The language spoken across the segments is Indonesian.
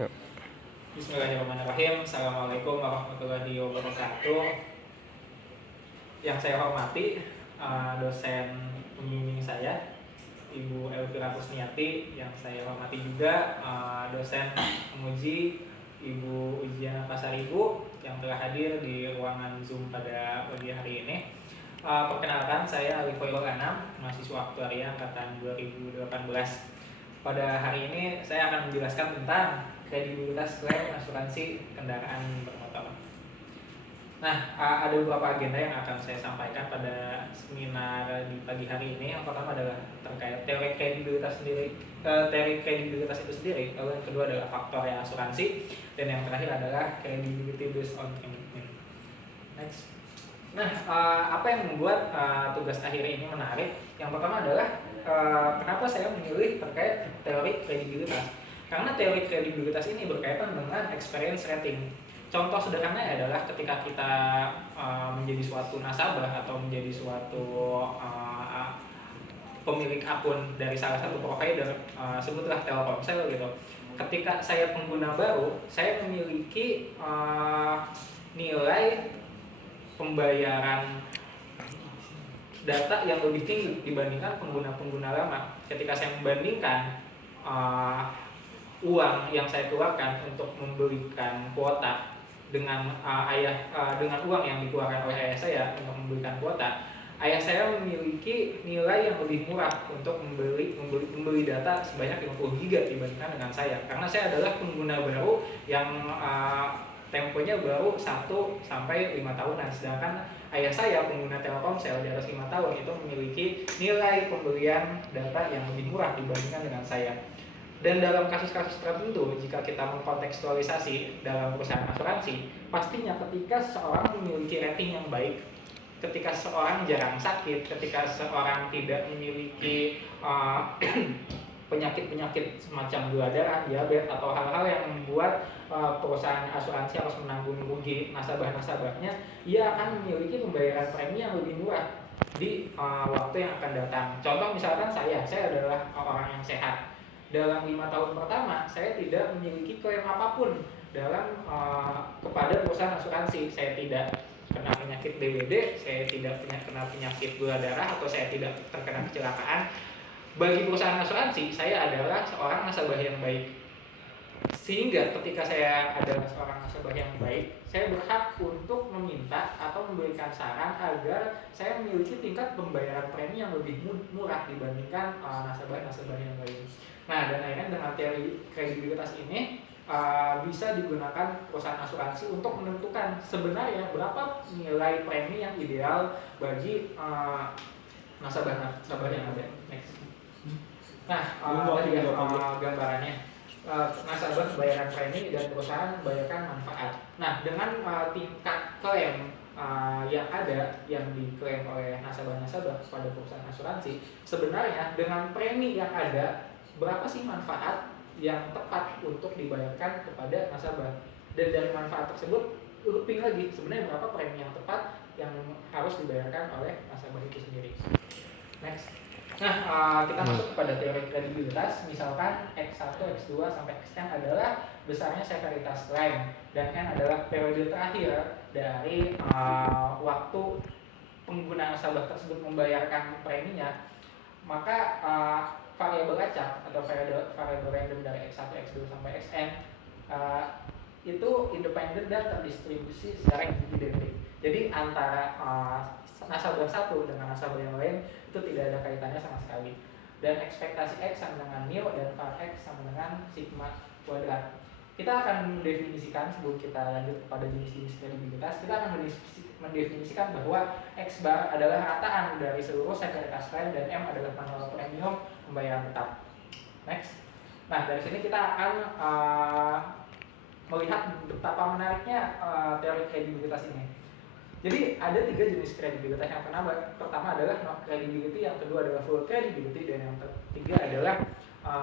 Yuk. Bismillahirrahmanirrahim. Assalamualaikum warahmatullahi wabarakatuh. Yang saya hormati dosen pembimbing saya, Ibu Elvira Kusniati. Yang saya hormati juga dosen penguji, Ibu Ujiana Pasaribu, yang telah hadir di ruangan Zoom pada pagi hari ini. Perkenalkan, saya Ali Khoirul Anam, mahasiswa aktuaria angkatan 2018. Pada hari ini saya akan menjelaskan tentang kredibilitas klaim asuransi kendaraan bermotor. Nah, ada beberapa agenda yang akan saya sampaikan pada seminar di pagi hari ini. Yang pertama adalah terkait teori kredibilitas itu sendiri. Lalu yang kedua adalah faktor yang asuransi, dan yang terakhir adalah credibility based on commitment. Next. Nah, apa yang membuat tugas akhir ini menarik? Yang pertama adalah kenapa saya memilih terkait teori kredibilitas. Karena teori kredibilitas ini berkaitan dengan experience rating. Contoh sederhananya adalah ketika kita menjadi suatu nasabah atau menjadi suatu pemilik akun dari salah satu provider, sebutlah Telkomsel gitu. Ketika saya pengguna baru, saya memiliki nilai pembayaran data yang lebih tinggi dibandingkan pengguna-pengguna lama. Ketika saya membandingkan uang yang saya keluarkan untuk membelikan kuota dengan dengan uang yang dikeluarkan oleh ayah saya untuk membelikan kuota, ayah saya memiliki nilai yang lebih murah untuk membeli data sebanyak 50 GB dibandingkan dengan saya, karena saya adalah pengguna baru yang temponya baru 1 sampai 5 tahunan, sedangkan ayah saya pengguna Telkomsel di atas 5 tahun itu memiliki nilai pembelian data yang lebih murah dibandingkan dengan saya. Dan dalam kasus-kasus tertentu, jika kita mengkontekstualisasi dalam perusahaan asuransi, pastinya ketika seorang memiliki rating yang baik, ketika seorang jarang sakit, ketika seorang tidak memiliki penyakit-penyakit semacam gula darah, diabetes, atau hal-hal yang membuat perusahaan asuransi harus menanggung rugi nasabah-nasabahnya, ia akan memiliki pembayaran premi yang lebih murah di waktu yang akan datang. Contoh misalkan saya adalah orang yang sehat. Dalam 5 tahun pertama, saya tidak memiliki klaim apapun dalam kepada perusahaan asuransi. Saya tidak kena penyakit DBD, saya tidak kena penyakit gula darah, atau saya tidak terkena kecelakaan. Bagi perusahaan asuransi, saya adalah seorang nasabah yang baik. Sehingga ketika saya adalah seorang nasabah yang baik, saya berhak untuk meminta atau memberikan saran agar saya memiliki tingkat pembayaran premi yang lebih murah dibandingkan nasabah-nasabah yang lain. Nah, dan akhirnya dengan teori kredibilitas ini bisa digunakan perusahaan asuransi untuk menentukan sebenarnya berapa nilai premi yang ideal bagi nasabah-nasabah yang ada. Next. Nah, tadi ya gambarannya. Nasabah membayarkan premi dan perusahaan membayarkan manfaat. Nah, dengan tingkat klaim yang ada yang diklaim oleh nasabah-nasabah pada perusahaan asuransi, sebenarnya dengan premi yang ada, berapa sih manfaat yang tepat untuk dibayarkan kepada nasabah? Dan dari manfaat tersebut, looping lagi, sebenarnya berapa premi yang tepat yang harus dibayarkan oleh nasabah itu sendiri. Next. Nah, kita masuk kepada teori kredibilitas. Misalkan X1, X2, sampai Xn adalah besarnya severitas klaim, dan N adalah periode terakhir dari waktu pengguna nasabah tersebut membayarkan preminya. Maka variabel acak atau variabel random dari X1, X2, sampai Xn itu independen dan terdistribusi secara identik. Jadi antara nasabah satu dengan nasabah yang lain itu tidak ada kaitannya sama sekali. Dan ekspektasi X sama dengan mu dan var X sama dengan sigma kuadrat. Kita akan mendefinisikan, sebelum kita lanjut kepada jenis-jenis kredibilitas, kita akan mendefinisikan bahwa X bar adalah rataan dari seluruh severitas klaim dan M adalah manual premium pembayaran tetap. Next. Nah, dari sini kita akan melihat betapa menariknya teori kredibilitas ini. Jadi ada 3 jenis kredibilitas. Yang pertama adalah no credibility, yang kedua adalah full credibility, dan yang ketiga adalah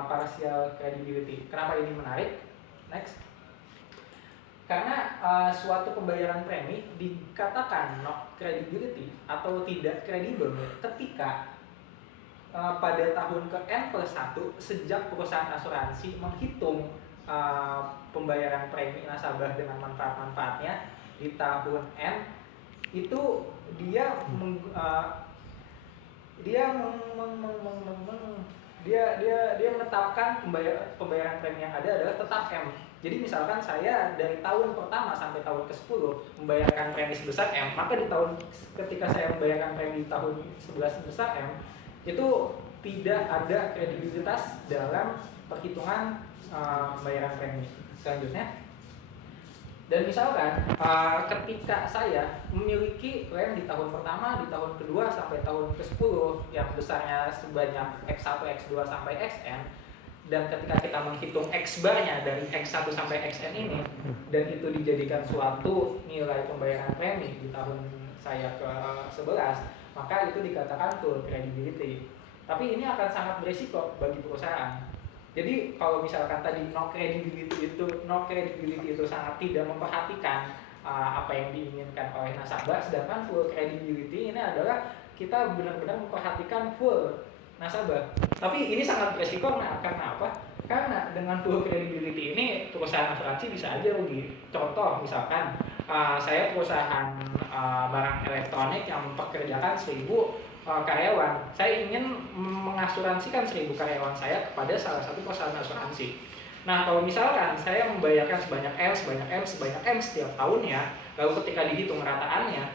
partial credibility. Kenapa ini menarik? Next. Karena suatu pembayaran premi dikatakan no credibility atau tidak kredibel ketika pada tahun ke N+1 sejak perusahaan asuransi menghitung pembayaran premi nasabah dengan manfaat-manfaatnya di tahun N itu dia dia menetapkan pembayaran premi yang ada adalah tetap M. Jadi misalkan saya dari tahun pertama sampai tahun ke-10 membayarkan premi sebesar M, maka di tahun ketika saya membayarkan premi di tahun 11 sebesar M, itu tidak ada kredibilitas dalam perhitungan pembayaran premi. Selanjutnya, dan misalkan ketika saya memiliki klaim di tahun pertama, di tahun kedua sampai tahun ke-10 yang besarnya sebanyak X1, X2 sampai Xn, dan ketika kita menghitung X barnya dari X1 sampai Xn ini, dan itu dijadikan suatu nilai pembayaran premi di tahun saya ke-11, maka itu dikatakan full credibility. Tapi ini akan sangat berisiko bagi perusahaan. Jadi kalau misalkan tadi no credibility itu sangat tidak memperhatikan apa yang diinginkan oleh nasabah, sedangkan full credibility ini adalah kita benar-benar memperhatikan full nasabah. Tapi ini sangat beresiko karena apa? Karena dengan full credibility ini perusahaan asuransi bisa aja rugi. Contoh misalkan saya perusahaan barang elektronik yang mempekerjakan 1000 karyawan, saya ingin mengasuransikan 1000 karyawan saya kepada salah satu perusahaan asuransi. Nah, kalau misalkan saya membayarkan sebanyak M setiap tahunnya, lalu ketika dihitung rataannya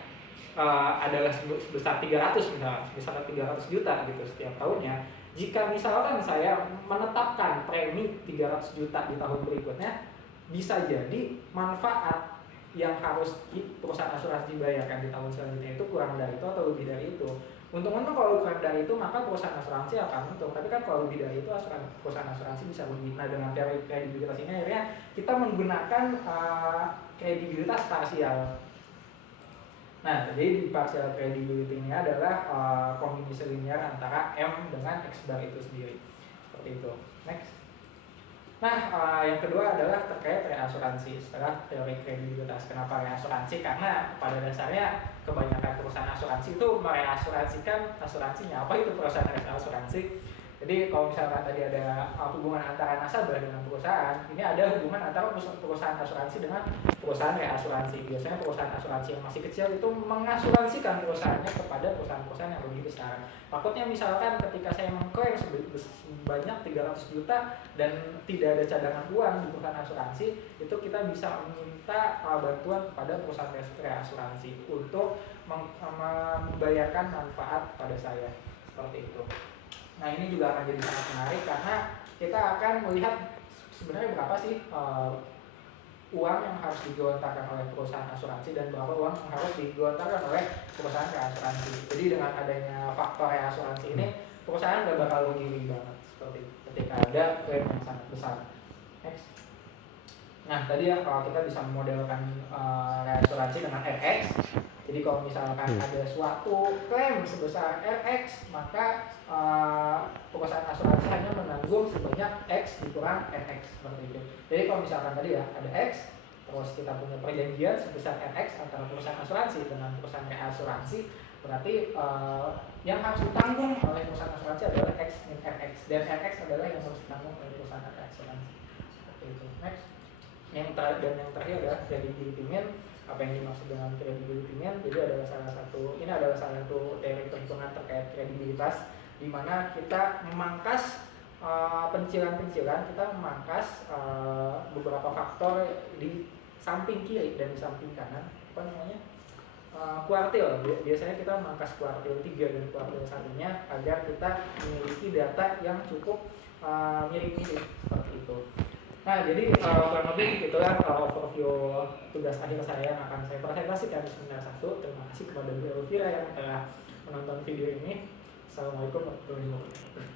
adalah sebesar 300 misalnya, sebesar 300 juta gitu setiap tahunnya. Jika misalkan saya menetapkan premi 300 juta di tahun berikutnya, bisa jadi manfaat yang harus perusahaan asuransi bayarkan di tahun selanjutnya itu kurang dari itu atau lebih dari itu. Untung-untung kalau kurang dari itu maka perusahaan asuransi akan untung, tapi kan kalau lebih dari itu perusahaan asuransi bisa rugi. Nah, dengan teori kredibilitas ini akhirnya kita menggunakan kredibilitas parsial. Nah, jadi di partial credibility ini adalah kombinasi linear antara M dengan X bar itu sendiri. Seperti itu. Next. Nah, yang kedua adalah terkait reasuransi setelah teori kredibilitas. Kenapa reasuransi? Karena pada dasarnya kebanyakan perusahaan asuransi itu mereasuransikan asuransinya. Apa itu perusahaan reasuransi? Jadi kalau misalkan tadi ada hubungan antara nasabah dengan perusahaan, ini ada hubungan antara perusahaan asuransi dengan perusahaan reasuransi. Biasanya perusahaan asuransi yang masih kecil itu mengasuransikan perusahaannya kepada perusahaan-perusahaan yang lebih besar. Takutnya misalkan ketika saya mengklaim sebanyak 300 juta dan tidak ada cadangan uang di perusahaan asuransi, itu kita bisa meminta bantuan kepada perusahaan reasuransi untuk membayarkan manfaat pada saya. Seperti itu. Nah, ini juga akan jadi sangat menarik karena kita akan melihat sebenarnya berapa sih uang yang harus digelontorkan oleh perusahaan asuransi dan berapa uang yang harus digelontorkan oleh perusahaan reasuransi. Jadi dengan adanya faktor reasuransi ini, perusahaan gak bakal rugi banget seperti ketika ada klaim yang sangat besar. Next. Nah, tadi ya kalau kita bisa memodelkan reasuransi dengan RX. Jadi kalau misalkan ada suatu klaim sebesar RX, maka perusahaan asuransi hanya menanggung sebanyak X dikurang RX seperti itu. Jadi kalau misalkan tadi ya ada X, terus kita punya perjanjian sebesar RX antara perusahaan asuransi dengan perusahaan reasuransi, berarti yang harus ditanggung oleh perusahaan asuransi adalah X min RX, dan RX adalah yang harus ditanggung oleh perusahaan asuransi. Seperti itu. Next. Yang terakhir adalah credibility mean. Apa yang dimaksud dengan credibility mean? Jadi adalah salah satu teori perhitungan terkait kredibilitas, di mana kita memangkas pencilan-pencilan, kita memangkas beberapa faktor di samping kiri dan di samping kanan, apa namanya, kuartil. Biasanya kita memangkas kuartil 3 dan kuartil 1-nya agar kita memiliki data yang cukup mirip-mirip seperti itu. Nah, jadi kurang lebih itulah overview tugas akhir saya yang akan saya presentasikan di seminar 1. Terima kasih kepada Bu Elvira yang telah menonton video ini. Assalamualaikum warahmatullahi wabarakatuh.